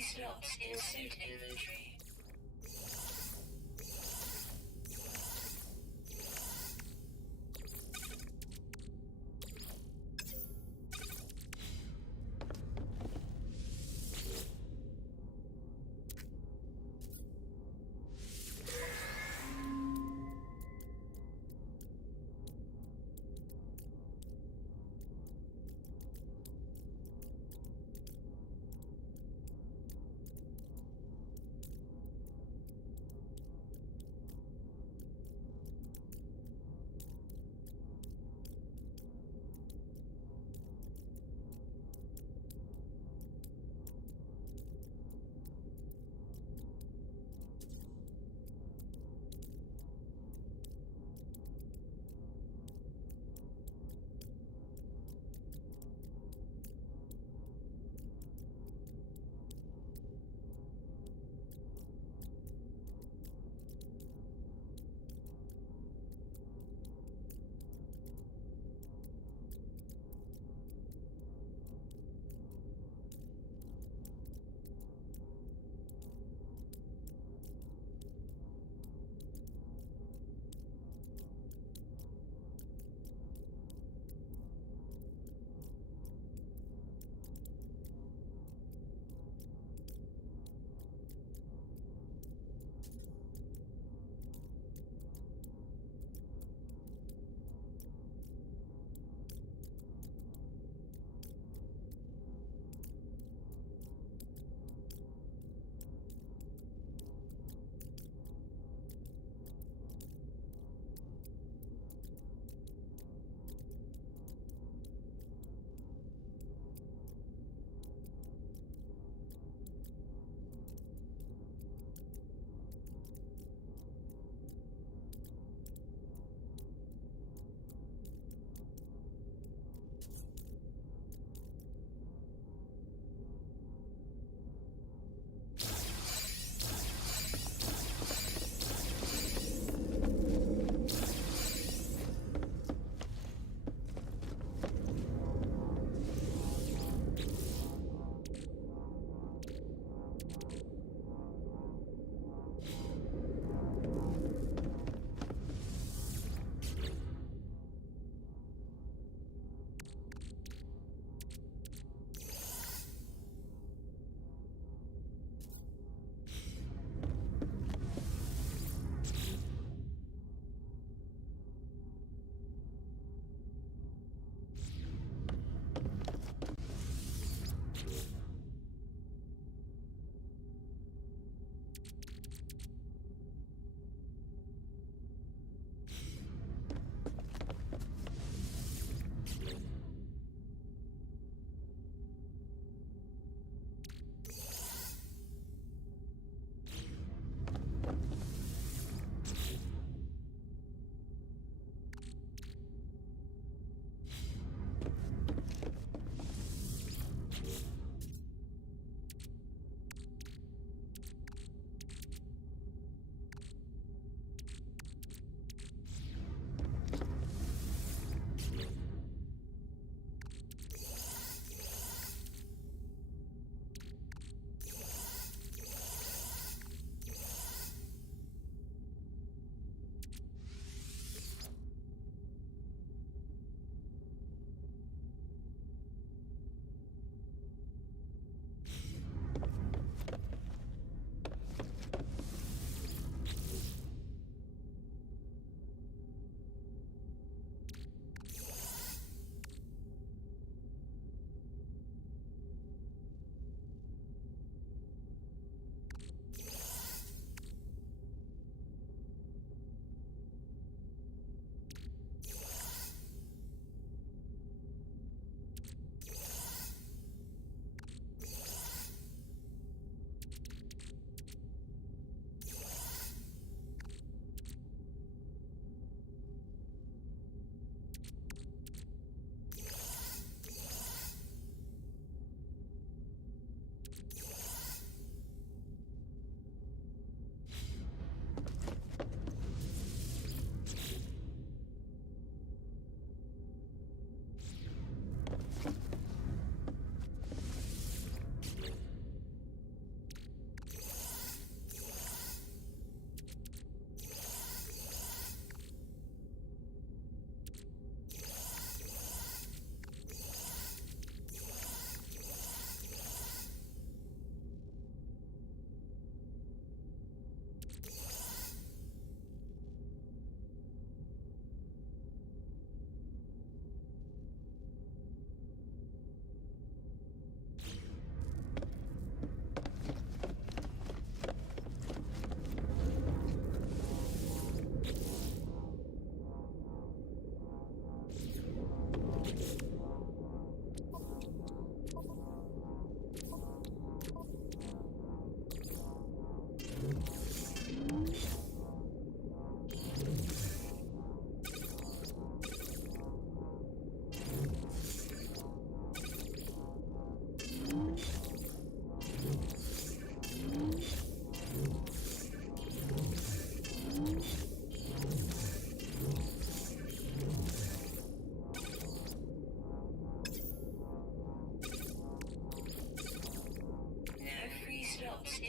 slots in suit inventory.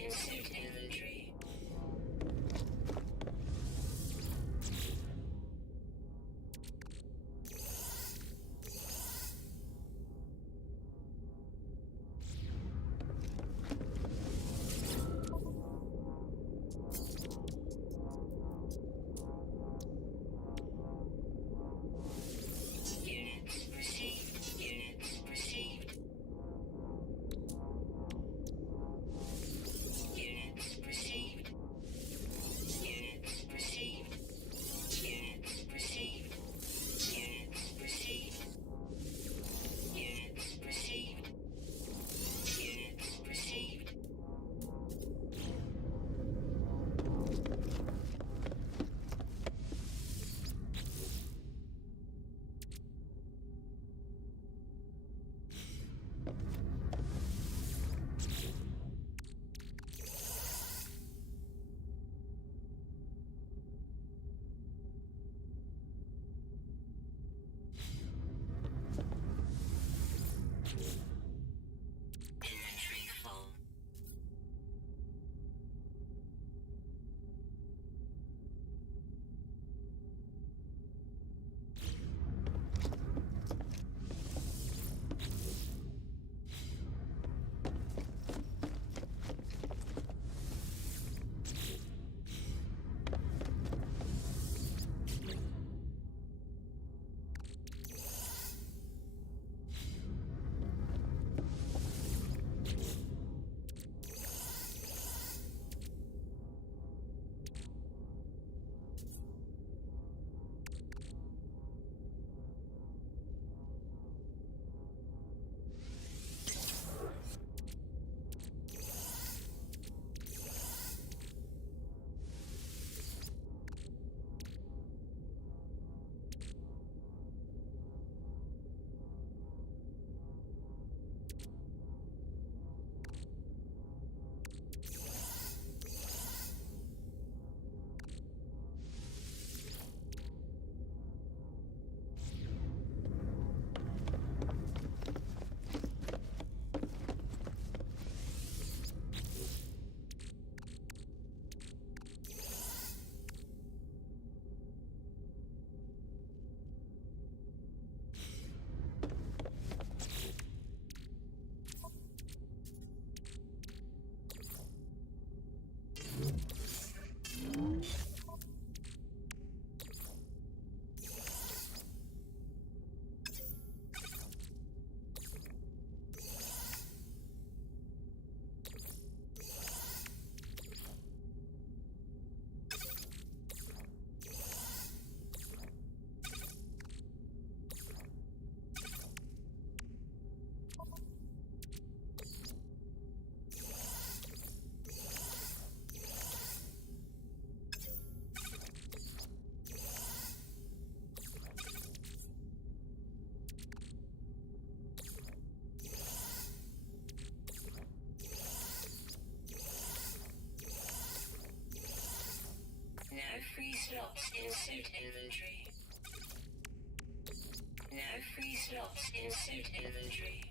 Insert inventory. Units received. Units received. Units received. Units received. Units received. Units received. Units received. Units received. Inventory full. No free slots. Insert inventory. No free slots. Insert inventory.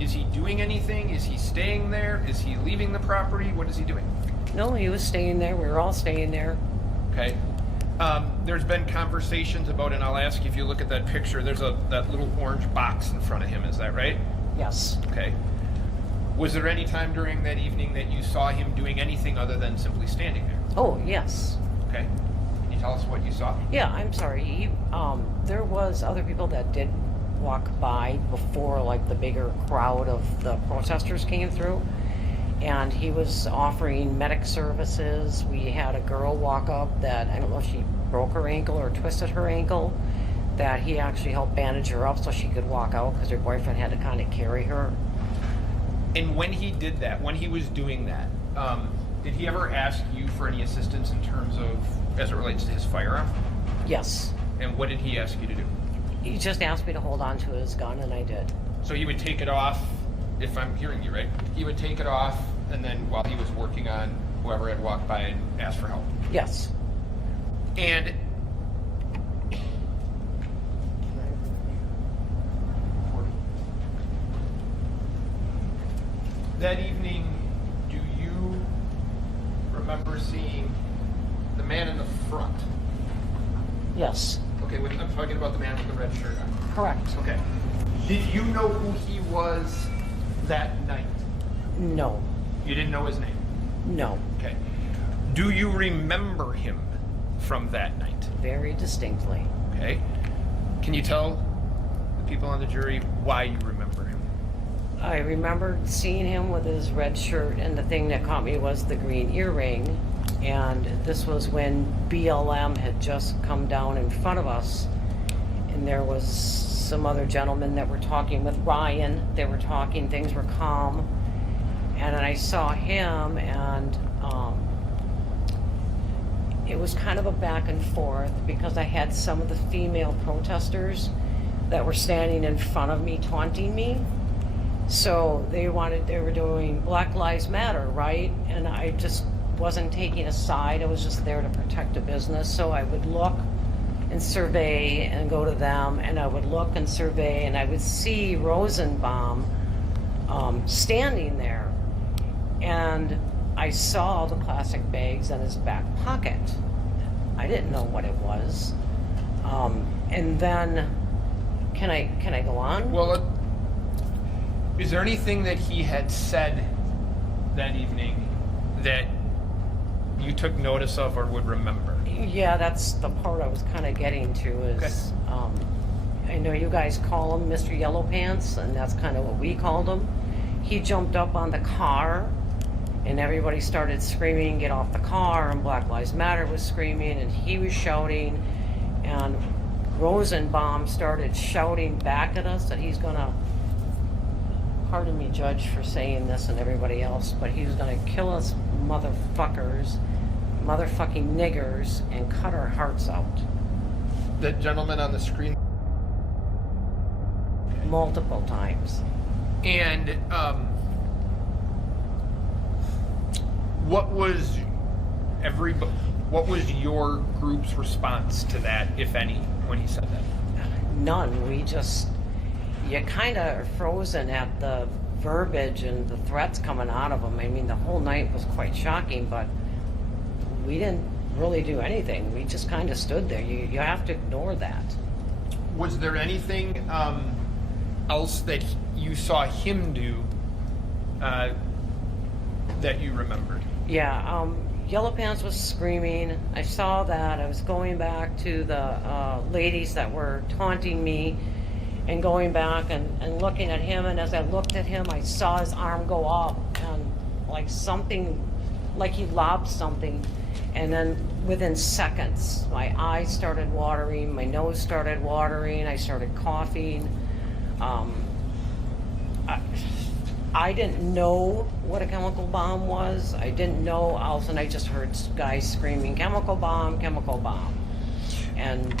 Is he doing anything? Is he staying there? Is he leaving the property? What is he doing? No, he was staying there. We were all staying there. Okay. There's been conversations about, and I'll ask you if you look at that picture, there's that little orange box in front of him. Is that right? Yes. Okay. Was there any time during that evening that you saw him doing anything other than simply standing there? Oh, yes. Okay. Can you tell us what you saw? Yeah, I'm sorry. There was other people that did walk by before, like, the bigger crowd of the protesters came through. And he was offering medic services. We had a girl walk up that, I don't know if she broke her ankle or twisted her ankle, that he actually helped bandage her up so she could walk out because her boyfriend had to kind of carry her. And when he did that, when he was doing that, did he ever ask you for any assistance in terms of, as it relates to his firearm? Yes. And what did he ask you to do? He just asked me to hold on to his gun, and I did. So he would take it off, if I'm hearing you right, he would take it off, and then while he was working on whoever had walked by and asked for help. Yes. And that evening, do you remember seeing the man in the front? Yes. Okay, I'm talking about the man with the red shirt on. Correct. Okay. Did you know who he was that night? No. You didn't know his name? No. Okay. Do you remember him from that night? Very distinctly. Okay. Can you tell the people on the jury why you remember him? I remembered seeing him with his red shirt, and the thing that caught me was the green earring. And this was when BLM had just come down in front of us, and there was some other gentlemen that were talking with Ryan. They were talking, things were calm, and then I saw him, and it was kind of a back and forth because I had some of the female protesters that were standing in front of me taunting me. So they were doing Black Lives Matter, right? And I just wasn't taking a side. I was just there to protect a business. So I would look and survey and go to them, and I would look and survey, and I would see Rosenbaum standing there. And I saw the plastic bags in his back pocket. I didn't know what it was. And then, can I go on? Well, is there anything that he had said that evening that you took notice of or would remember? Yeah, that's the part I was kind of getting to is, okay. I know you guys call him Mr. Yellow Pants, and that's kind of what we called him. He jumped up on the car, and everybody started screaming, "Get off the car," and Black Lives Matter was screaming, and he was shouting, and Rosenbaum started shouting back at us that he's gonna, pardon me, Judge, for saying this and everybody else, but he was gonna kill us motherfuckers, motherfucking niggers, and cut our hearts out. The gentleman on the screen? Multiple times. And what was your group's response to that, if any, when he said that? None. You kind of frozen at the verbiage and the threats coming out of him. I mean, the whole night was quite shocking, but we didn't really do anything. We just kind of stood there. You have to ignore that. Was there anything else that you saw him do that you remembered? Yeah, Yellow Pants was screaming. I saw that. I was going back to the ladies that were taunting me and going back and looking at him. And as I looked at him, I saw his arm go up and like he lobbed something. And then within seconds, my eyes started watering, my nose started watering, I started coughing. I didn't know what a chemical bomb was. I didn't know. All of a sudden, I just heard guys screaming, "Chemical bomb, chemical bomb." And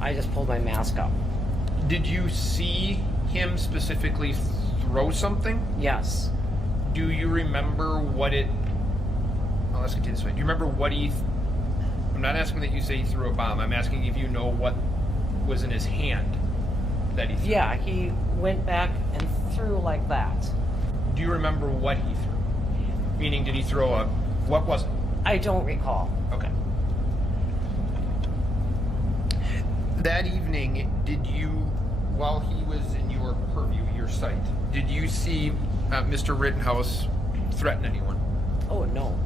I just pulled my mask up. Did you see him specifically throw something? Yes. Do you remember what it... Well, let's continue this way. Do you remember what I'm not asking that you say he threw a bomb. I'm asking if you know what was in his hand. that he threw? Yeah, he went back and threw like that. Do you remember what he threw? Meaning, did he throw a... What was it? I don't recall. Okay. That evening, did you, while he was in your purview, your sight, did you see Mr. Rittenhouse threaten anyone? Oh, no.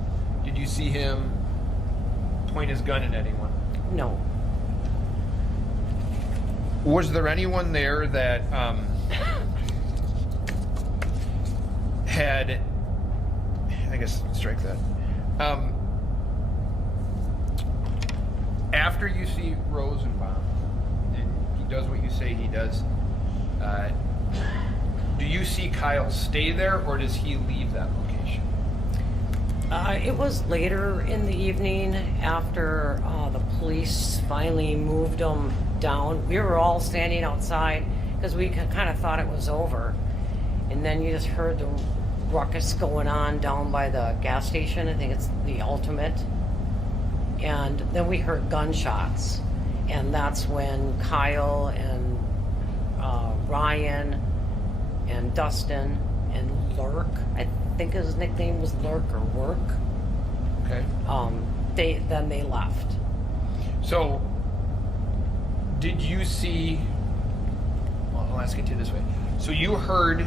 Did you see him point his gun at anyone? No. Was there anyone there that had, I guess, strike that. After you see Rosenbaum, and he does what you say he does, do you see Kyle stay there, or does he leave that location? It was later in the evening after the police finally moved him down. We were all standing outside because we kind of thought it was over. And then you just heard the ruckus going on down by the gas station. I think it's the Ultimate. And then we heard gunshots. And that's when Kyle and Ryan and Dustin and Lurk, I think his nickname was Lurk or Work. Okay. They left. So, did you see? Well, I'll ask it to you this way. So you heard?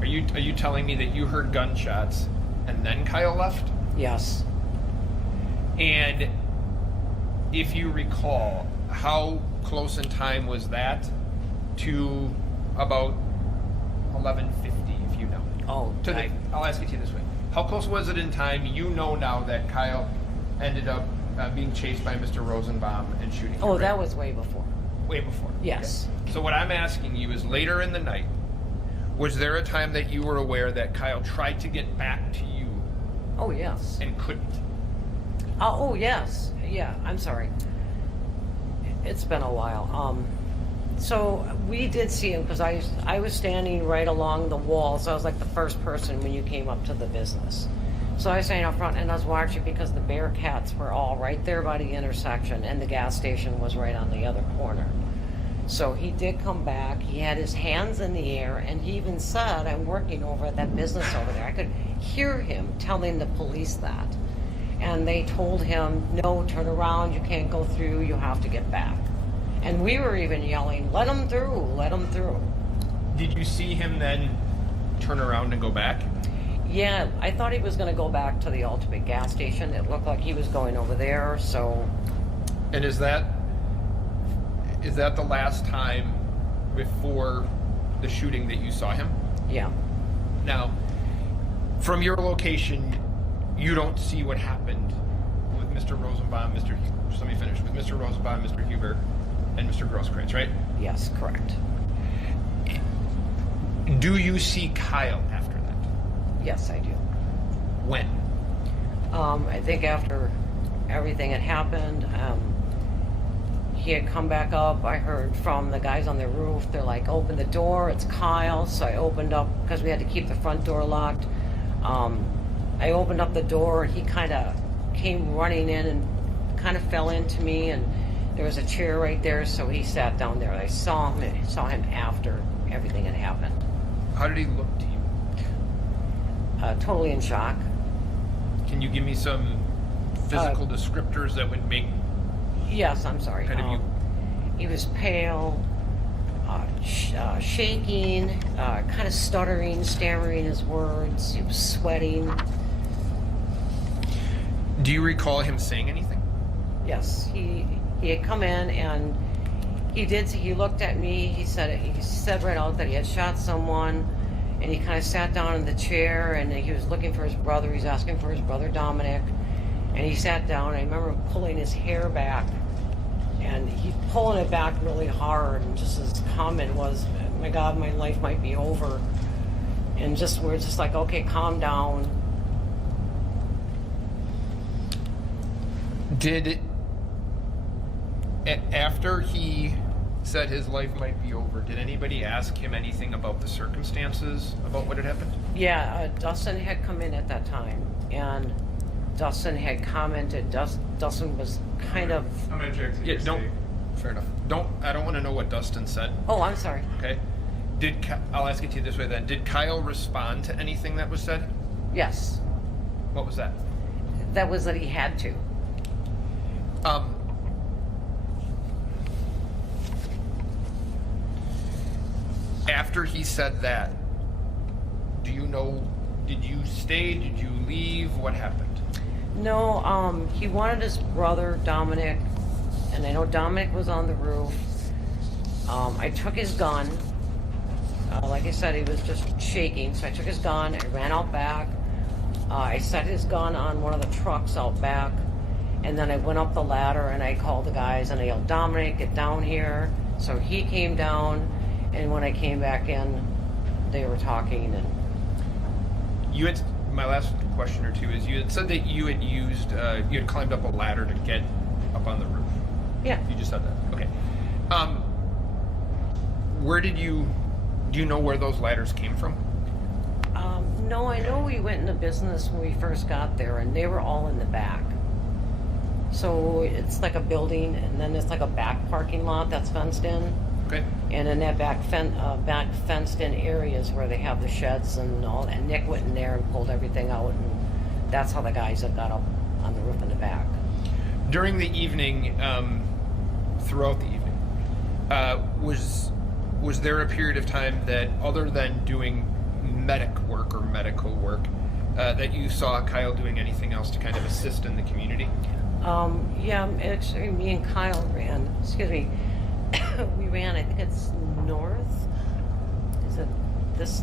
Are you telling me that you heard gunshots and then Kyle left? Yes. And if you recall, how close in time was that to about 11:50? If you know. Oh, I'll ask it to you this way. How close was it in time? You know now that Kyle ended up being chased by Mr. Rosenbaum and shooting him, oh, right? that was way before. Way before. Yes. Okay. So what I'm asking you is, later in the night, was there a time that you were aware that Kyle tried to get back to you Oh, yes. and couldn't? Oh, yes. Yeah, I'm sorry. It's been a while. So we did see him because I was standing right along the wall, so I was like the first person when you came up to the business. So I was standing up front and I was watching because the Bearcats were all right there by the intersection and the gas station was right on the other corner. So he did come back. He had his hands in the air and he even said, "I'm working over at that business over there." I could hear him telling the police that. And they told him, "No, turn around. You can't go through. You have to get back." And we were even yelling, "Let him through, let him through." Did you see him then turn around and go back? Yeah, I thought he was going to go back to the Ultimate gas station. It looked like he was going over there, so... And is that the last time before the shooting that you saw him? Yeah. Now, from your location, you don't see what happened with Mr. Rosenbaum, Mr. Huber. Just let me finish. With Mr. Rosenbaum, Mr. Huber, and Mr. Grosskreutz, right? Yes, correct. Do you see Kyle after that? Yes, I do. When? I think after everything had happened, he had come back up. I heard from the guys on the roof, they're like, "Open the door, it's Kyle." So I opened up, because we had to keep the front door locked. I opened up the door, and he kind of came running in and kind of fell into me, and there was a chair right there, so he sat down there. I saw him after everything had happened. How did he look to you? Totally in shock. Can you give me some physical descriptors that would make... Yes, I'm sorry. Kind of you... He was pale, shaking, kind of stuttering, stammering his words. He was sweating. Do you recall him saying anything? Yes, he had come in and he looked at me. He said right out that he had shot someone, and he kind of sat down in the chair and he was looking for his brother. He's asking for his brother Dominic, and he sat down. I remember him pulling his hair back, and he's pulling it back really hard, and just his comment was, "My God, my life might be over." And we're just like, "Okay, calm down." After he said his life might be over, did anybody ask him anything about the circumstances, about what had happened? Yeah, Dustin had come in at that time, and Dustin had commented. Dustin was kind of... I'm gonna check. Yeah, don't... fair enough. I don't want to know what Dustin said. Oh, I'm sorry. Okay. I'll ask it to you this way then. Did Kyle respond to anything that was said? Yes. What was that? That was that he had to. After he said that, do you know, did you stay? Did you leave? What happened? No, he wanted his brother, Dominic, and I know Dominic was on the roof. I took his gun. Like I said, he was just shaking, so I took his gun, I ran out back. I set his gun on one of the trucks out back, and then I went up the ladder and I called the guys and I yelled, Dominic, get down here. So he came down, and when I came back in, they were talking. And You had, my last question or two is, you had said that you had climbed up a ladder to get up on the roof. yeah, You just said that. Okay. Do you know where those ladders came from? no, I know we went into business when we first got there, and they were all in the back. So it's like a building, and then it's like a back parking lot that's fenced in. Okay. And in that back fenced-in areas where they have the sheds and all, and Nick went in there and pulled everything out, and that's how the guys that got up on the roof in the back. During the evening, throughout the evening, was there a period of time that, other than doing medical work, that you saw Kyle doing anything else to kind of assist in the community? Yeah, actually, me and Kyle ran. Excuse me. We ran. I think it's north. Is it this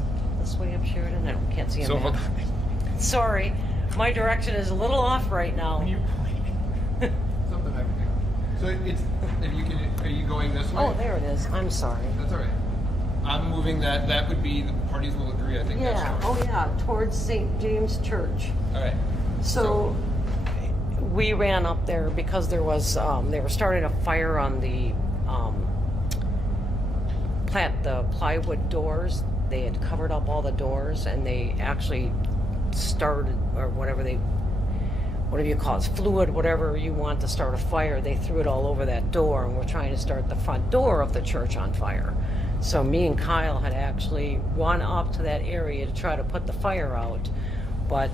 way up Sheridan? I can't see a So map. hold on. Sorry, my direction is a little off right now. When you point, something I can do. So it's, if you can, are you going this way? Oh, there it is. I'm sorry. That's all right. I'm moving that. That would be, the parties will agree. I think Yeah. that's Oh, correct. yeah. Towards St. James Church. All right. So we ran up there because there was they were starting a fire on the plywood doors. They had covered up all the doors, and they actually started, or whatever you call it, fluid, whatever you want to start a fire. They threw it all over that door, and we're trying to start the front door of the church on fire. So me and Kyle had actually run up to that area to try to put the fire out, but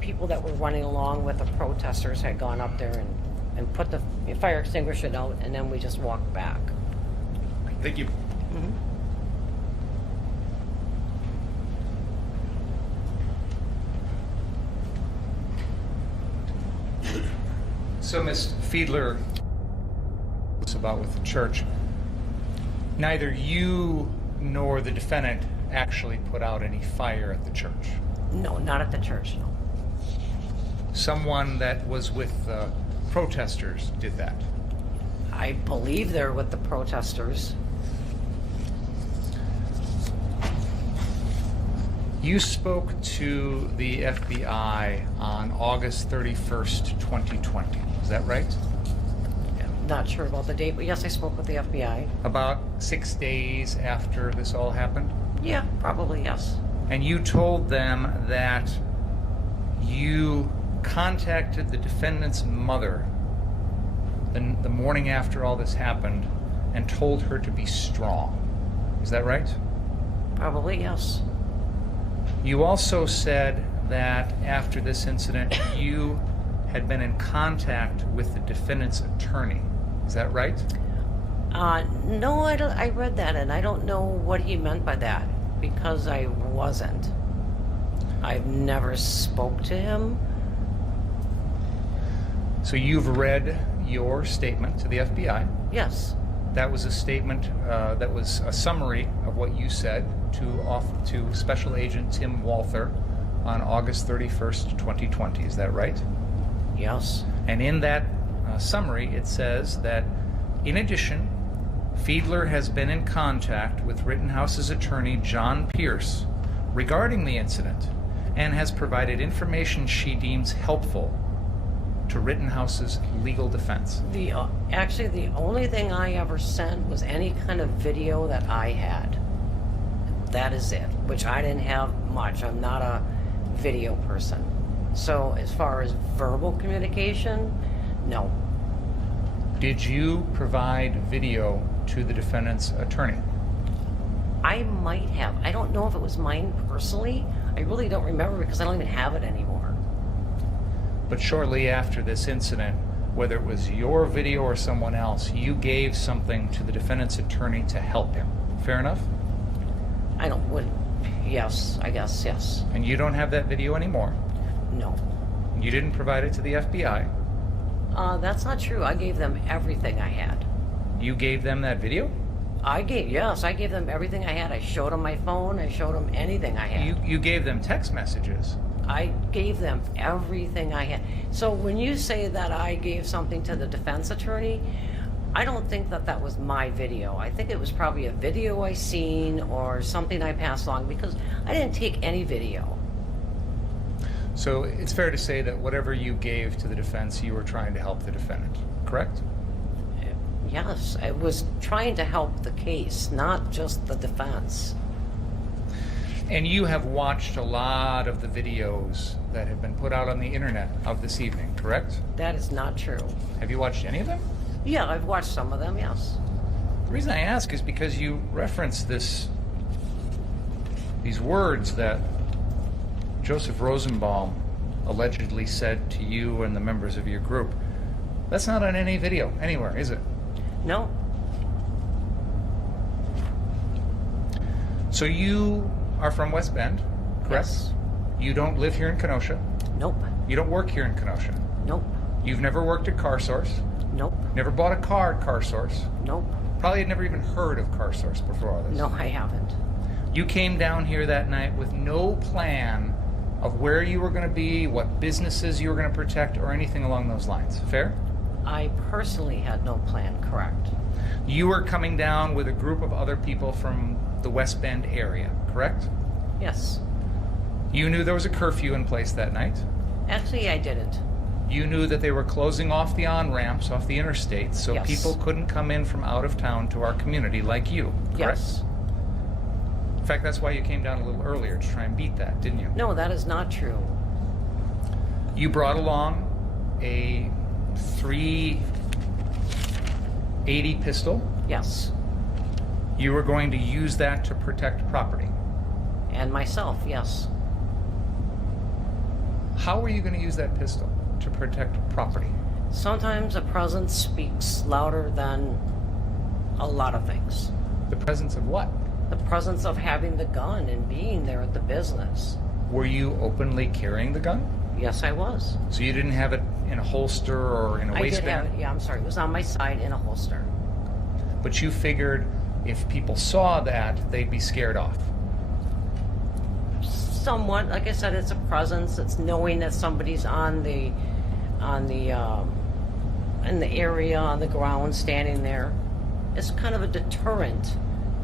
people that were running along with the protesters had gone up there and put the fire extinguisher out, and then we just walked back. Thank you. Mm-hmm. So, Ms. Fiedler, was about with the church. Neither you nor the defendant actually put out any fire at the church. No, not at the church, no. Someone that was with protesters did that. I believe they're with the protesters. You spoke to the FBI on August 31st, 2020. Is that right? I'm not sure about the date, but yes, I spoke with the FBI. About 6 days after this all happened? Yeah, probably, yes. And you told them that you contacted the defendant's mother the morning after all this happened and told her to be strong. Is that right? Probably, yes. You also said that after this incident, you had been in contact with the defendant's attorney. Is that right? No, I read that, and I don't know what he meant by that, because I wasn't. I've never spoke to him. So you've read your statement to the FBI. Yes. That was a statement that was a summary of what you said to Special Agent Tim Walther on August 31st, 2020. Is that right? Yes. And in that summary, it says that, in addition, Fiedler has been in contact with Rittenhouse's attorney, John Pierce, regarding the incident and has provided information she deems helpful to Rittenhouse's legal defense. Actually, the only thing I ever sent was any kind of video that I had. That is it, which I didn't have much. I'm not a video person. So as far as verbal communication, no. Did you provide video to the defendant's attorney? I might have. I don't know if it was mine personally. I really don't remember because I don't even have it anymore. But shortly after this incident, whether it was your video or someone else, you gave something to the defendant's attorney to help him. Fair enough? Yes, I guess, yes. And you don't have that video anymore. No. You didn't provide it to the FBI. That's not true. I gave them everything I had. You gave them that video? I gave them everything I had. I showed them my phone. I showed them anything I had. You gave them text messages. I gave them everything I had. So when you say that I gave something to the defense attorney, I don't think that that was my video. I think it was probably a video I seen or something I passed along because I didn't take any video. So it's fair to say that whatever you gave to the defense, you were trying to help the defendant, correct? Yes, I was trying to help the case, not just the defense. And you have watched a lot of the videos that have been put out on the internet of this evening, correct? That is not true. Have you watched any of them? Yeah, I've watched some of them, yes. The reason I ask is because you reference these words that Joseph Rosenbaum allegedly said to you and the members of your group. That's not on any video anywhere, is it? No. So you are from West Bend, correct? Yes. You don't live here in Kenosha. Nope. You don't work here in Kenosha. Nope. You've never worked at CarSource. Nope. Never bought a car at CarSource. Nope. Probably had never even heard of CarSource before all this. No, I haven't. You came down here that night with no plan of where you were going to be, what businesses you were going to protect, or anything along those lines. Fair? I personally had no plan, correct. You were coming down with a group of other people from the West Bend area, correct? Yes. You knew there was a curfew in place that night. Actually, I didn't. You knew that they were closing off the on-ramps off the interstates so Yes. people couldn't come in from out of town to our community like you, correct? Yes. In fact, that's why you came down a little earlier to try and beat that, didn't you? No, that is not true. You brought along a .380 pistol. Yes. You were going to use that to protect property. And myself, yes. How were you going to use that pistol to protect property? Sometimes a presence speaks louder than a lot of things. The presence of what? The presence of having the gun and being there at the business. Were you openly carrying the gun? Yes, I was. So you didn't have it in a holster or in a I did waistband? have it, yeah, I'm sorry. It was on my side in a holster. But you figured if people saw that, they'd be scared off. Somewhat, like I said, it's a presence. It's knowing that somebody's in the area, on the ground, standing there. It's kind of a deterrent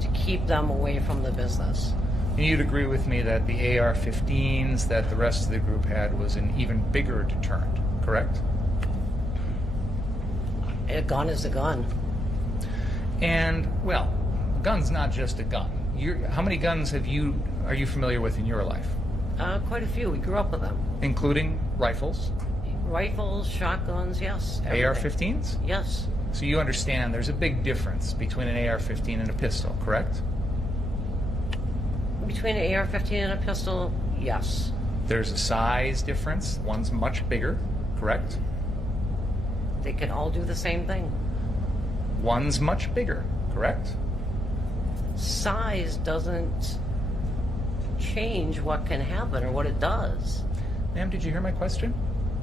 to keep them away from the business. And you'd agree with me that the AR-15s that the rest of the group had was an even bigger deterrent, correct? A gun is a gun. And, well, a gun's not just a gun. How many guns are you familiar with in your life? Quite a few. We grew up with them. Including rifles? Rifles, shotguns, yes. everything. AR-15s? Yes. So you understand there's a big difference between an AR-15 and a pistol, correct? Between an AR-15 and a pistol, yes. There's a size difference. One's much bigger, correct? They can all do the same thing. One's much bigger, correct? Size doesn't change what can happen or what it does. Ma'am, did you hear my question?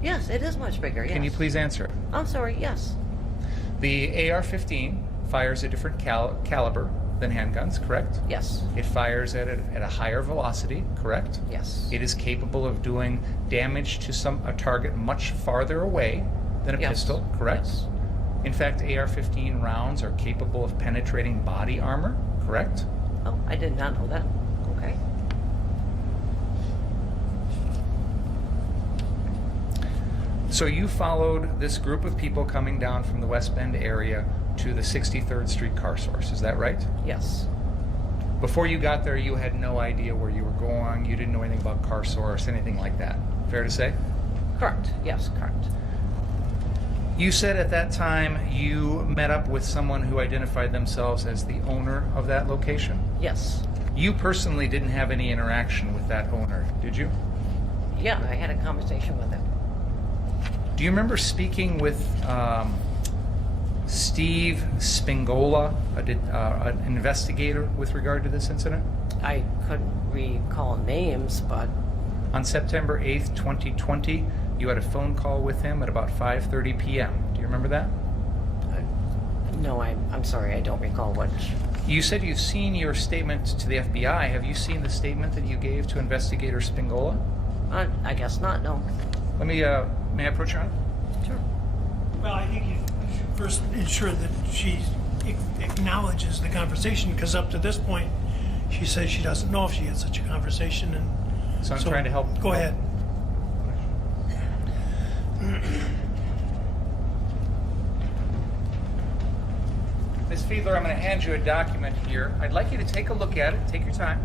Yes, it is much bigger, yes. Can you please answer it? I'm sorry, yes. The AR-15 fires a different caliber than handguns, correct? Yes. It fires at a higher velocity, correct? Yes. It is capable of doing damage to a target much farther away than a Yes. pistol, correct? Yes. In fact, AR-15 rounds are capable of penetrating body armor, correct? Oh, I did not know that. Okay. So you followed this group of people coming down from the West Bend area to the 63rd Street CarSource, is that right? Yes. Before you got there, you had no idea where you were going, you didn't know anything about CarSource, anything like that. Fair to say? Correct. Yes, correct. You said at that time you met up with someone who identified themselves as the owner of that location. Yes. You personally didn't have any interaction with that owner, did you? Yeah, I had a conversation with him. Do you remember speaking with Steve Spingola, an investigator with regard to this incident? I couldn't recall names, but On September 8th, 2020, you had a phone call with him at about 5:30 p.m. Do you remember that? no, I'm sorry, I don't recall which. You said you've seen your statement to the FBI. Have you seen the statement that you gave to Investigator Spingola? I guess not, no. Let me, may I approach her? Sure. Well, I think you should first ensure that she acknowledges the conversation, because up to this point, she says she doesn't know if she had such a conversation, and So I'm trying to help. Go ahead. Ms. Fiedler, I'm going to hand you a document here. I'd like you to take a look at it. Take your time.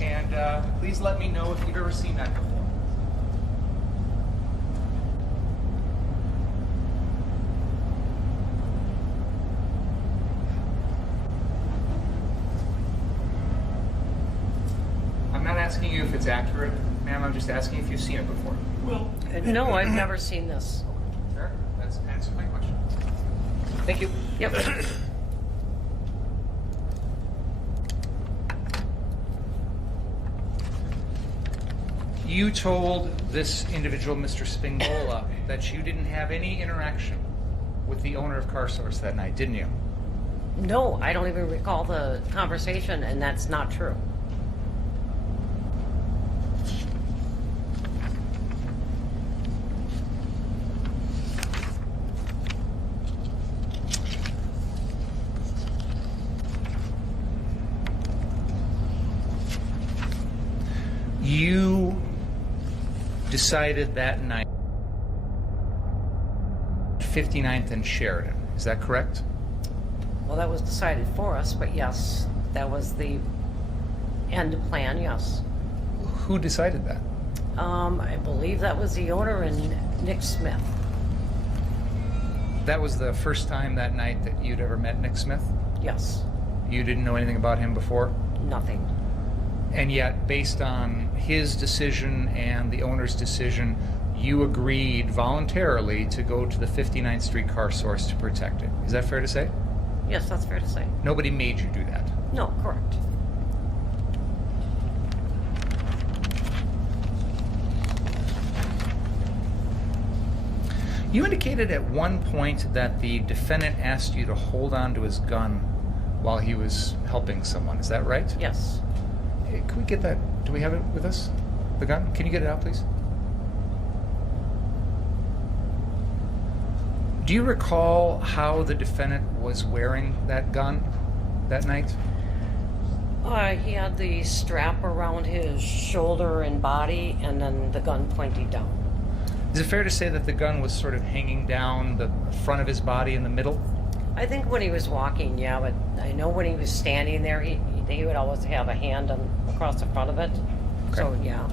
And please let me know if you've ever seen that before. I'm not asking you if it's accurate, ma'am. I'm just asking if you've seen it before. Well, No, I've never seen this. Sure. That's answered my question. Thank you. Yep. You told this individual, Mr. Spingola, that you didn't have any interaction with the owner of CarSource that night, didn't you? No, I don't even recall the conversation, and that's not true. You decided that night 59th and Sheridan. Is that correct? Well, that was decided for us, but yes, that was the end plan, yes. Who decided that? I believe that was the owner and Nick Smith. That was the first time that night that you'd ever met Nick Smith? Yes, You didn't know anything about him before? nothing. And yet, based on his decision and the owner's decision, you agreed voluntarily to go to the 59th Street CarSource to protect it. Is that fair to say? Yes, that's fair to say. Nobody made you do that. No, correct. You indicated at one point that the defendant asked you to hold on to his gun while he was helping someone. Is that right? Yes. Hey, can we get that? Do we have it with us? The gun? Can you get it out, please? Do you recall how the defendant was wearing that gun that night? He had the strap around his shoulder and body, and then the gun pointed down. Is it fair to say that the gun was sort of hanging down the front of his body in the middle? I think when he was walking, yeah, but I know when he was standing there, he would always have a hand across the front of it. Okay. So, yeah.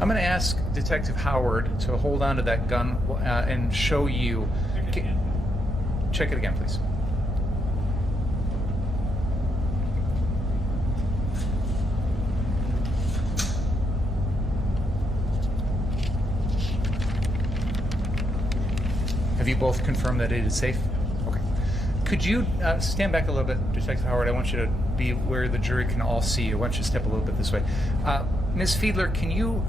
I'm going to ask Detective Howard to hold on to that gun and show you. Check it again, please. Have you both confirmed that it is safe? Okay. Could you stand back a little bit, Detective Howard? I want you to be where the jury can all see you. Why don't you step a little bit this way? Ms. Fiedler, can you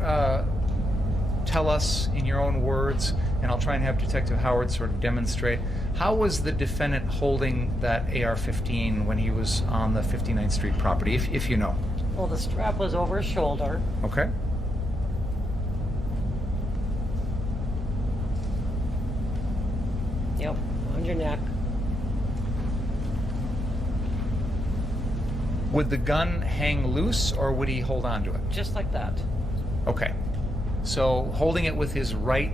tell us in your own words, and I'll try and have Detective Howard sort of demonstrate, how was the defendant holding that AR-15 when he was on the 59th Street property, if you know? Well, the strap was over his shoulder. Okay. Yep, around your neck. Would the gun hang loose, or would he hold on to it? Just like that. Okay. So holding it with his right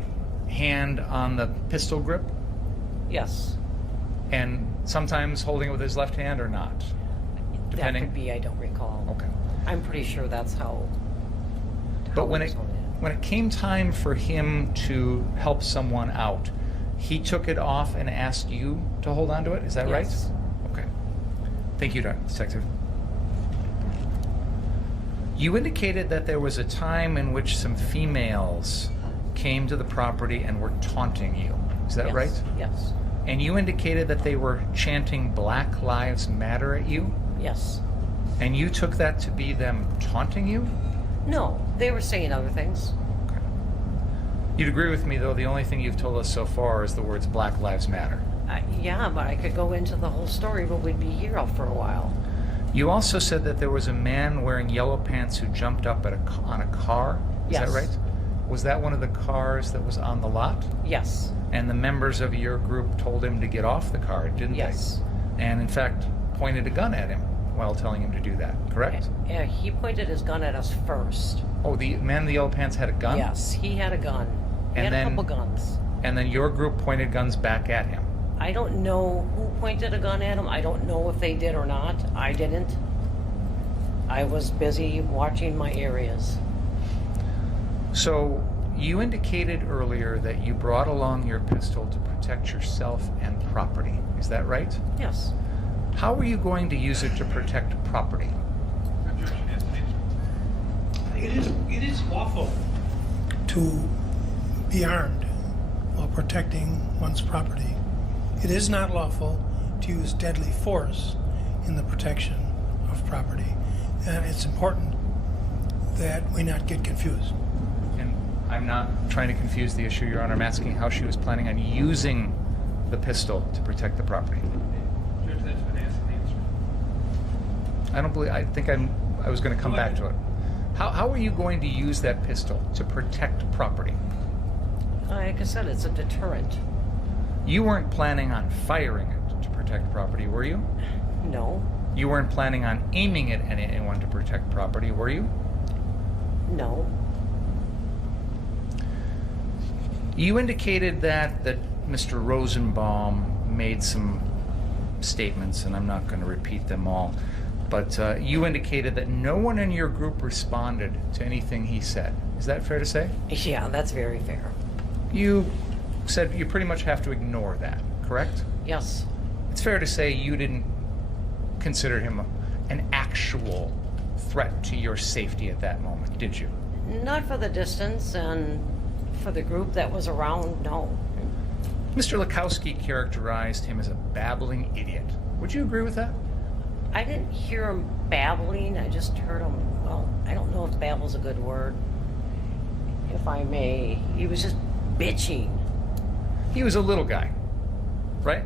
hand on the pistol grip, Yes. and sometimes holding it with his left hand or not? That Depending. could be, I don't recall. Okay. I'm pretty sure that's how. But when it it was ordered. when it came time for him to help someone out, he took it off and asked you to hold on to it. Is that Yes. right? Okay. Thank you, Detective. You indicated that there was a time in which some females came to the property and were taunting you. Is that Yes. right? Yes. And you indicated that they were chanting Black Lives Matter at you? Yes. And you took that to be them taunting you? No, they were saying other things. Okay. You'd agree with me, though, the only thing you've told us so far is the words Black Lives Matter. Yeah, but I could go into the whole story, but we'd be here for a while. You also said that there was a man wearing yellow pants who jumped up on a car. Is Yes. that right? Was that one of the cars that was on the lot? Yes. And the members of your group told him to get off the car, didn't Yes. they? And in fact, pointed a gun at him while telling him to do that, correct? Yeah, he pointed his gun at us first. Oh, the man in the yellow pants had a gun? Yes, he had a gun. He And had then- a couple guns. And then your group pointed guns back at him. I don't know who pointed a gun at him. I don't know if they did or not. I didn't. I was busy watching my areas. So you indicated earlier that you brought along your pistol to protect yourself and property. Is that right? Yes. How are you going to use it to protect property? It is lawful to be armed while protecting one's property. It is not lawful to use deadly force in the protection of property. And it's important that we not get confused. And I'm not trying to confuse the issue, Your Honor. I'm asking how she was planning on using the pistol to protect the property. Judge, that's been asked and answered. I don't believe. I was going to come back to it. How are you going to use that pistol to protect property? Like I said, it's a deterrent. You weren't planning on firing it to protect property, were you? No. You weren't planning on aiming it at anyone to protect property, were you? No. You indicated that Mr. Rosenbaum made some statements, and I'm not going to repeat them all, but you indicated that no one in your group responded to anything he said. Is that fair to say? Yeah, that's very fair. You said you pretty much have to ignore that, correct? Yes. It's fair to say you didn't consider him an actual threat to your safety at that moment, did you? Not for the distance, and for the group that was around, no. Mr. Lukowski characterized him as a babbling idiot. Would you agree with that? I didn't hear him babbling. I just heard him, well, I don't know if babble's a good word, if I may. He was just bitching. He was a little guy, right?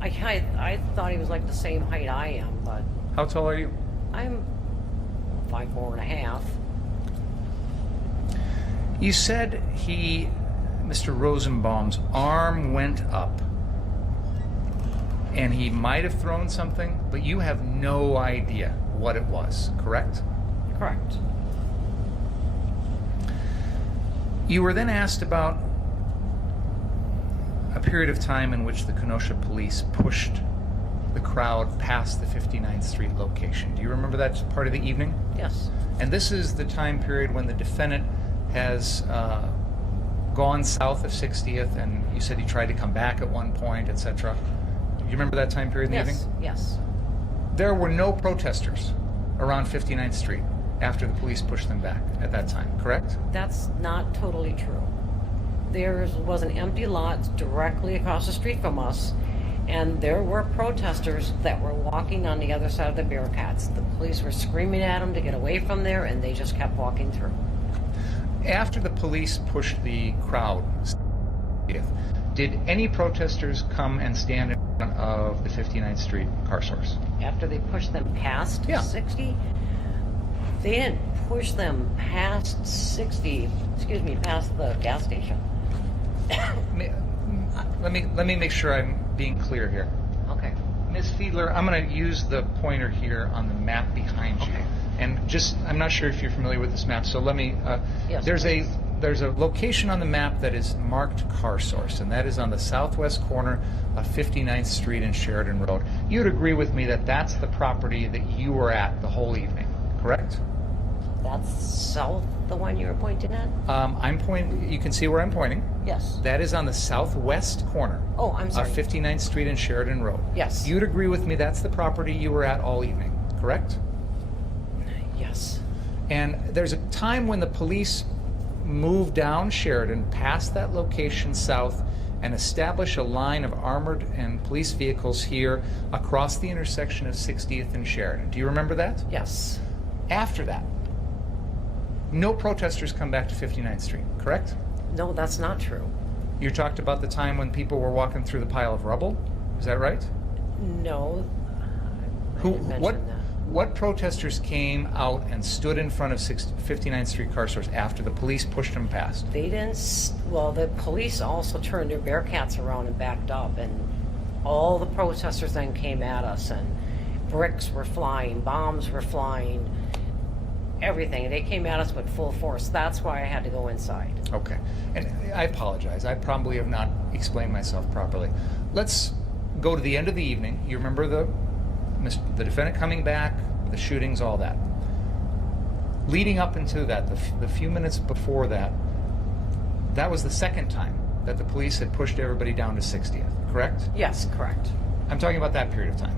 I thought he was like the same height I am, but How tall are you? I'm 5'4.5". You said Mr. Rosenbaum's arm went up and he might have thrown something, but you have no idea what it was, correct? Correct. You were then asked about a period of time in which the Kenosha police pushed the crowd past the 59th Street location. Do you remember that part of the evening? Yes. And this is the time period when the defendant has gone south of 60th, and you said he tried to come back at one point, etc. Do you remember that time period in the Yes. evening? Yes. There were no protesters around 59th Street after the police pushed them back at that time, correct? That's not totally true. There was an empty lot directly across the street from us, and there were protesters that were walking on the other side of the barricades. The police were screaming at them to get away from there, and they just kept walking through. After the police pushed the crowd, did any protesters come and stand in front of the 59th Street car source? After they pushed them past Yeah. 60, they didn't push them past 60, past the gas station. Let me make sure I'm being clear here. Okay. Ms. Fiedler, I'm going to use the pointer here on the map behind you. Okay. And I'm not sure if you're familiar with this map, so let me, Yes, there's a location on the map that is marked car source, and that is on the southwest corner of 59th Street and Sheridan Road. You'd agree with me that that's the property that you were at the whole evening, correct? That's south, the one you were pointing at? I'm pointing. You can see where I'm pointing. Yes. That is on the southwest corner Oh, I'm sorry. of 59th Street and Sheridan Road. Yes. You'd agree with me that's the property you were at all evening, correct? Yes. And there's a time when the police move down Sheridan past that location south and establish a line of armored and police vehicles here across the intersection of 60th and Sheridan. Do you remember that? Yes. After that, no protesters come back to 59th Street, correct? No, that's not true. You talked about the time when people were walking through the pile of rubble. Is that right? No. I Who? didn't mention What? that. What protesters came out and stood in front of 59th Street car stores after the police pushed them past? They didn't. Well, the police also turned their Bearcats around and backed up, and all the protesters then came at us, and bricks were flying, bombs were flying, everything. They came at us with full force. That's why I had to go inside. Okay. And I apologize. I probably have not explained myself properly. Let's go to the end of the evening. You remember the defendant coming back, the shootings, all that. Leading up into that, the few minutes before that, that was the second time that the police had pushed everybody down to 60th, correct? Yes, correct. I'm talking about that period of time,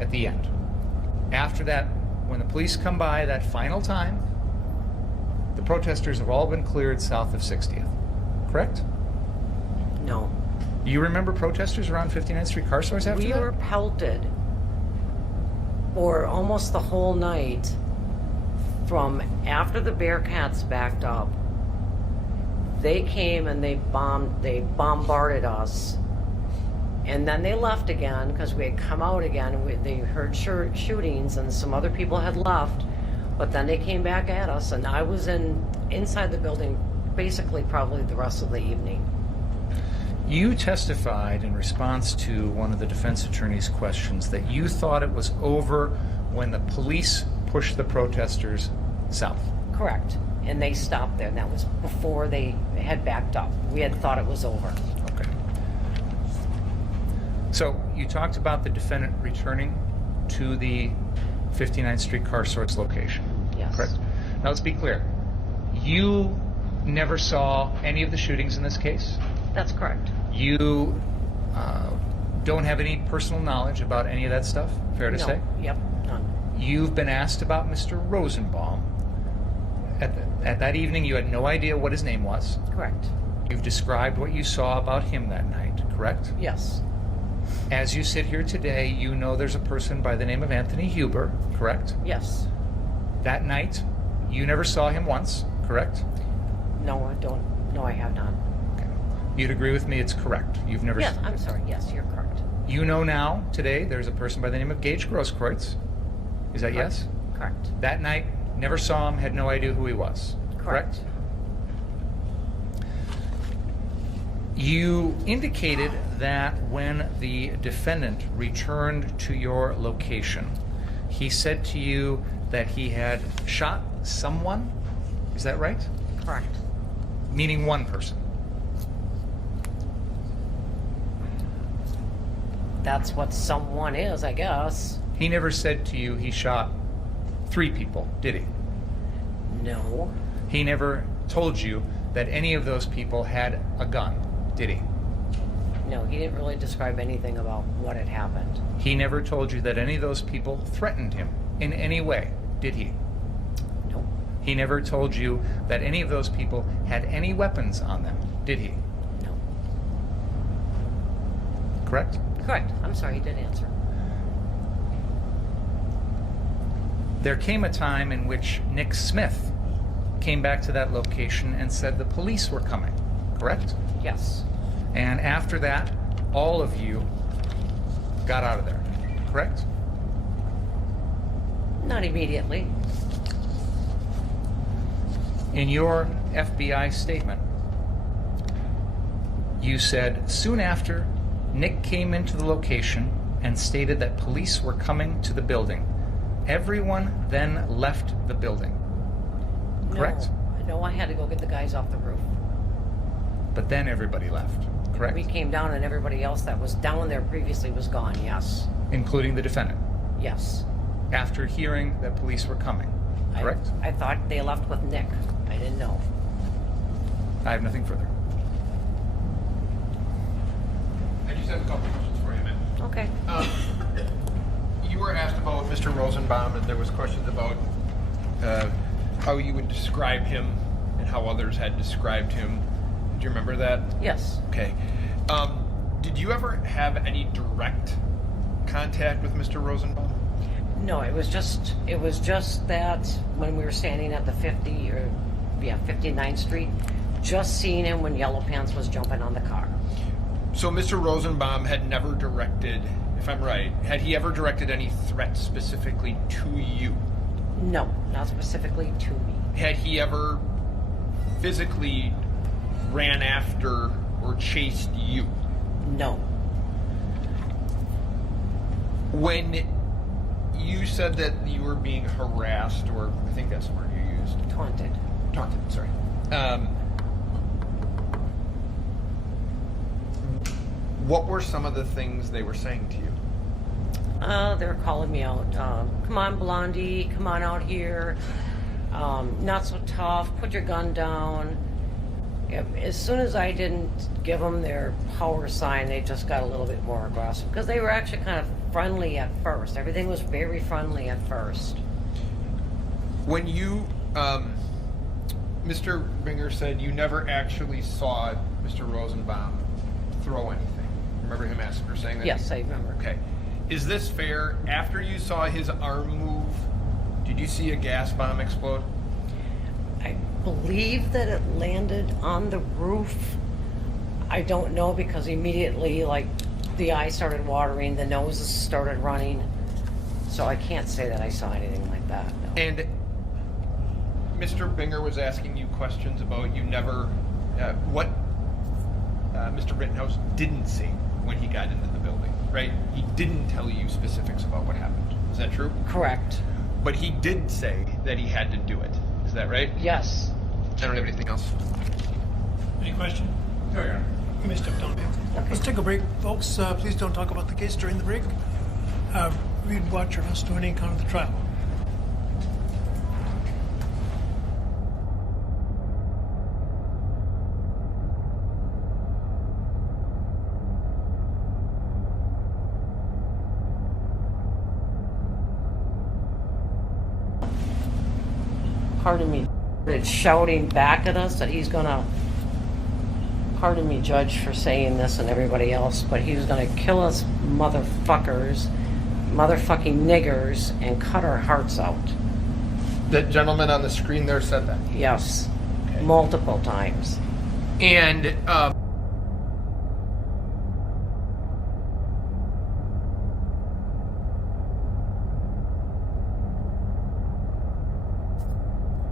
at the end. After that, when the police come by that final time, the protesters have all been cleared south of 60th, correct? No. Do you remember protesters around 59th Street car stores after We that? were pelted for almost the whole night from after the Bearcats backed up. They came and they bombarded us. And then they left again because we had come out again. And they heard shootings and some other people had left. But then they came back at us, and I was inside the building basically probably the rest of the evening. You testified in response to one of the defense attorney's questions that you thought it was over when the police pushed the protesters south. Correct. And they stopped there, and that was before they had backed up. We had thought it was over. Okay. So you talked about the defendant returning to the 59th Street car stores location. Yes. Correct. Now let's be clear. You never saw any of the shootings in this case. That's correct. You don't have any personal knowledge about any of that stuff. Fair to No. say. Yep, none. You've been asked about Mr. Rosenbaum. At that evening, you had no idea what his name was. Correct. You've described what you saw about him that night, correct? Yes. As you sit here today, you know there's a person by the name of Anthony Huber, correct? Yes. That night, you never saw him once, correct? No, I don't. No, I have not. Okay. You'd agree with me it's correct. You've never Yes, I'm sorry. Yes, you're correct. You know now, today, there's a person by the name of Gage Grosskreutz. Is that yes? Correct. That night, never saw him, had no idea who he was. Correct? You indicated that when the defendant returned to your location, he said to you that he had shot someone. Is that right? Correct. Meaning one person. That's what someone is, I guess. He never said to you he shot 3 people, did he? No. He never told you that any of those people had a gun, did he? No, he didn't really describe anything about what had happened. He never told you that any of those people threatened him in any way, did he? Nope. He never told you that any of those people had any weapons on them, did he? No. Correct? Correct. I'm sorry, he did answer. There came a time in which Nick Smith came back to that location and said the police were coming, correct? Yes. And after that, all of you got out of there, correct? Not immediately. In your FBI statement, you said, soon after, Nick came into the location and stated that police were coming to the building. Everyone then left the building. Correct? No, I had to go get the guys off the roof. But then everybody left, correct? We came down and everybody else that was down there previously was gone, yes. Including the defendant, Yes. after hearing that police were coming. Correct. I thought they left with Nick. I didn't know. I have nothing further. I just have a couple questions for you, man. Okay. You were asked about Mr. Rosenbaum, and there was questions about how you would describe him and how others had described him. Do you remember that? Yes. Okay. Did you ever have any direct contact with Mr. Rosenbaum? No, it was just that when we were standing at the 59th Street, just seeing him when Yellow Pants was jumping on the car. So Mr. Rosenbaum had never directed, if I'm right, had he ever directed any threats specifically to you? No, not specifically to me. Had he ever physically ran after or chased you? No. When you said that you were being harassed, or I think that's the word you used. Taunted. Taunted, sorry. What were some of the things they were saying to you? They were calling me out. Come on, Blondie. Come on out here. Not so tough. Put your gun down. As soon as I didn't give them their power sign, they just got a little bit more aggressive. Because they were actually kind of friendly at first. Everything was very friendly at first. When you, Mr. Binger said you never actually saw Mr. Rosenbaum throw anything. Remember him asking or saying that? Yes, I remember. Okay. Is this fair? After you saw his arm move, did you see a gas bomb explode? I believe that it landed on the roof. I don't know because immediately, like, the eyes started watering, the noses started running. So I can't say that I saw anything like that. No. And Mr. Binger was asking you questions about you never, what Mr. Rittenhouse didn't say when he got into the building, right? He didn't tell you specifics about what happened. Is that true? Correct. But he did say that he had to do it. Is that right? Yes. I don't have anything else. Any question? No, Your Honor. You may step down. Let's take a break, folks. Please don't talk about the case during the break. Read, watch, or else do any account of the trial. Pardon me. It's shouting back at us that he's gonna, pardon me, Judge, for saying this and everybody else, but he's gonna kill us motherfuckers, motherfucking niggers, and cut our hearts out. That gentleman on the screen there said that. Yes. Okay. Multiple times. And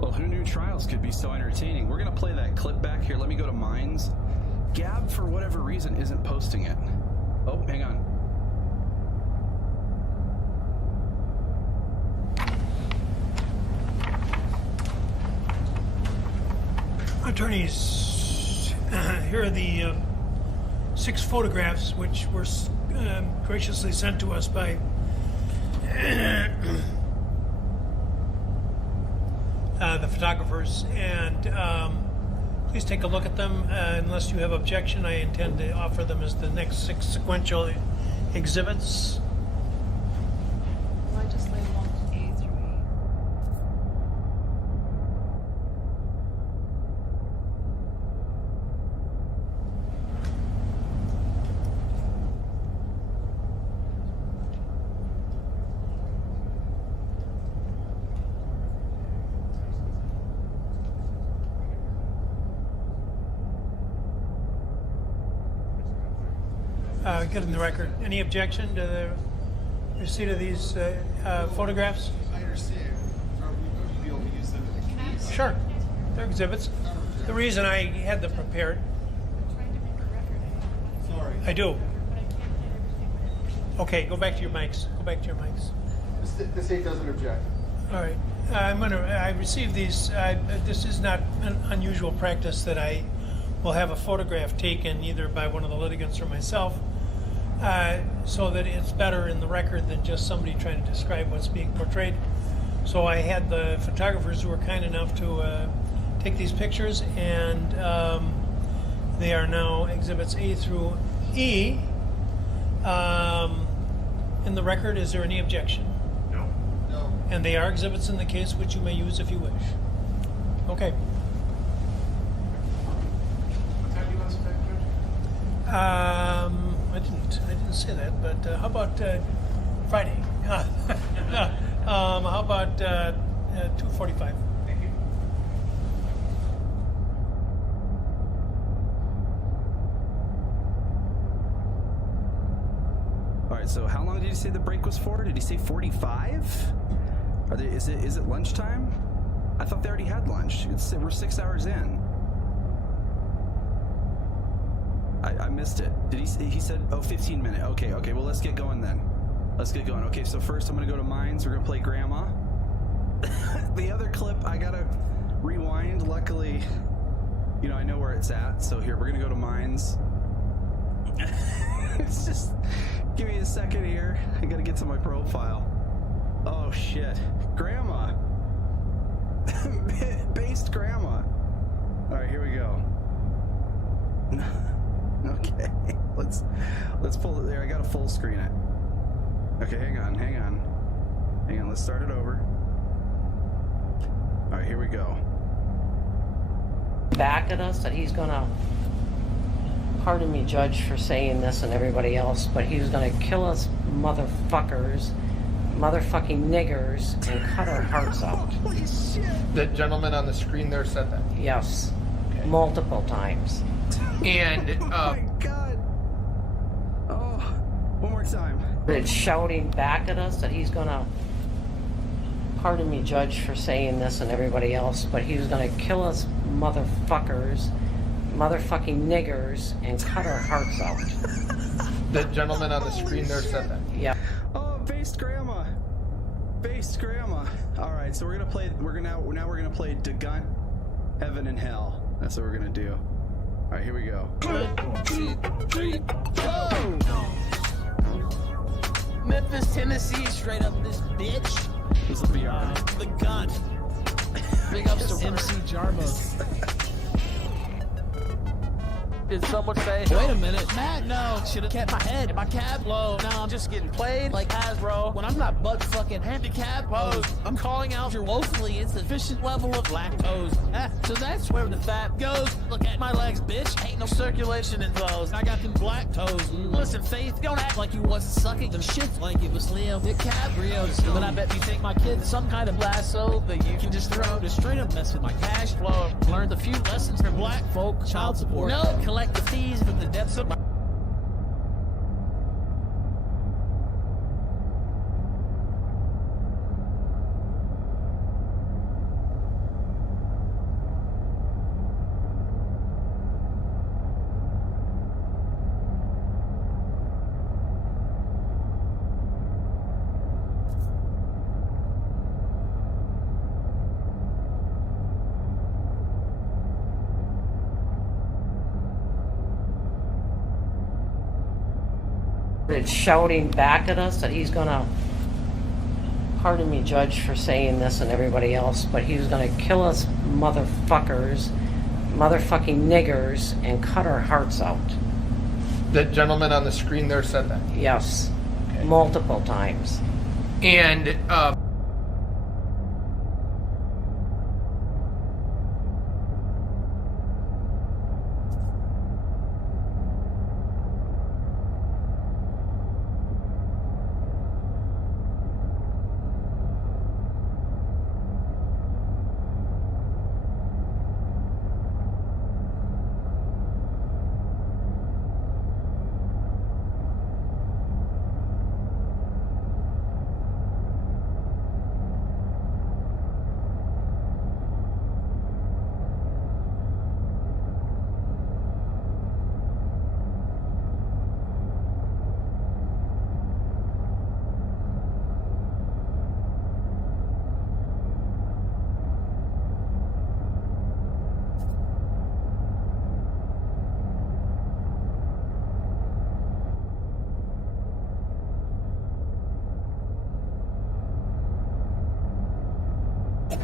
Well, who knew trials could be so entertaining? We're going to play that clip back here. Let me go to Minds. Gab, for whatever reason, isn't posting it. Oh, hang on. Attorneys, here are the 6 photographs which were graciously sent to us by the photographers, and please take a look at them. Unless you have objection, I intend to offer them as the next 6 sequential exhibits. Well, I just labeled A through E. Get in the record. Any objection to the receipt of these photographs? I understand. Are we going to be able to use them in the case? Sure. They're exhibits. The reason I had them prepared, Sorry. I do. Okay, go back to your mics. Go back to your mics. The state doesn't object. All right. I received these. This is not an unusual practice that I will have a photograph taken either by one of the litigants or myself, so that it's better in the record than just somebody trying to describe what's being portrayed. So I had the photographers who were kind enough to take these pictures, and they are now exhibits A through E. In the record, is there any objection? No. No. And they are exhibits in the case which you may use if you wish. Okay. What time do you want us back, Judge? I didn't say that, but how about Friday? How about 2:45? Thank you. All right, so how long did you say the break was for? Did he say 45? Is it lunchtime? I thought they already had lunch. We're 6 hours in. I missed it. Did he said, 15 minutes. Okay, well, let's get going then. Let's get going. Okay, so first I'm going to go to Mines. We're going to play Grandma. The other clip, I got to rewind. Luckily, I know where it's at. So here, we're going to go to Mines. It's just, give me a second here. I got to get to my profile. Oh, shit. Grandma. Based Grandma. All right, here we go. Okay, let's pull it there. I gotta full screen it. Okay, hang on. Let's start it over. All right, here we go. Back at us that he's gonna, pardon me, Judge, for saying this and everybody else, but he's gonna kill us motherfuckers, motherfucking niggers, and cut our hearts out. Holy shit! The gentleman on the screen there said that. Yes, Okay. multiple times. And Oh my god! Oh, one more time. It's shouting back at us that he's gonna, pardon me, Judge, for saying this and everybody else, but he's gonna kill us motherfuckers, motherfucking niggers, and cut our hearts out. the gentleman on the screen there said that. Yeah. Oh, based Grandma. All right, so we're gonna play Dagunt, Heaven and Hell. That's what we're gonna do. All right, here we go. 1, 2, 3, go! Memphis, Tennessee, straight up this bitch. This will be our. The gun. Big ups to MC Jarmo. Did someone say, wait a minute, Matt, no, should've kept my head in my cab low. Now I'm just getting played like Hasbro when I'm not butt fucking handicapped. I'm calling out your woefully insufficient level of lactose. So that's where the fat goes. Look at my legs, bitch. Ain't no circulation in those. I got them black toes. Listen, Faith, don't act like you wasn't sucking them shit like it was Leo DiCaprio. But I bet you think my kid's some kind of lasso that you can just throw to straight up mess with my cash flow. Learned a few lessons for black folk. Child support. No, collect the fees from the depths of my... It's shouting back at us that he's gonna, pardon me, Judge, for saying this and everybody else, but he's gonna kill us motherfuckers, motherfucking niggers, and cut our hearts out. The gentleman on the screen there said that. Yes, Okay. multiple times. And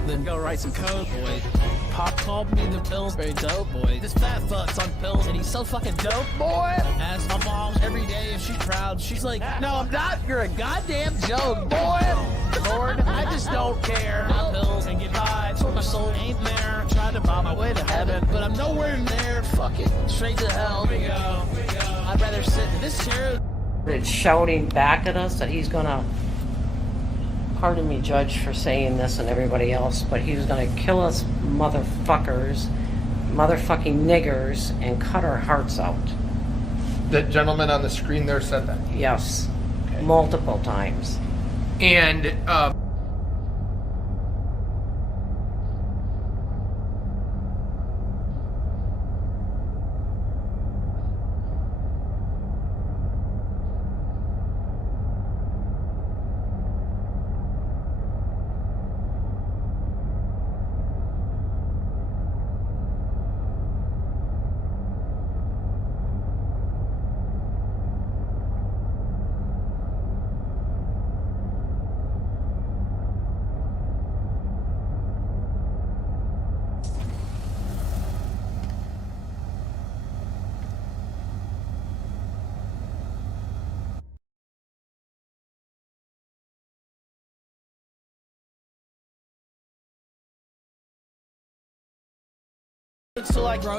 then go write some code, boy. Pop called me the Pillsbury dope boy. This fat fuck's on pills and he's so fucking dope, boy. Ask my mom every day if she's proud. She's like, no, I'm not. You're a goddamn joke, boy. Lord, I just don't care. My pills and get high, so my soul ain't there. I'm trying to buy my way to heaven, but I'm nowhere near. Fuck it, straight to hell. We go. I'd rather sit in this chair. It's shouting back at us that he's gonna, pardon me, Judge, for saying this and everybody else, but he was gonna kill us motherfuckers, motherfucking niggers, and cut our hearts out. The gentleman on the screen there said that. Yes, Okay. multiple times. And So like, bro,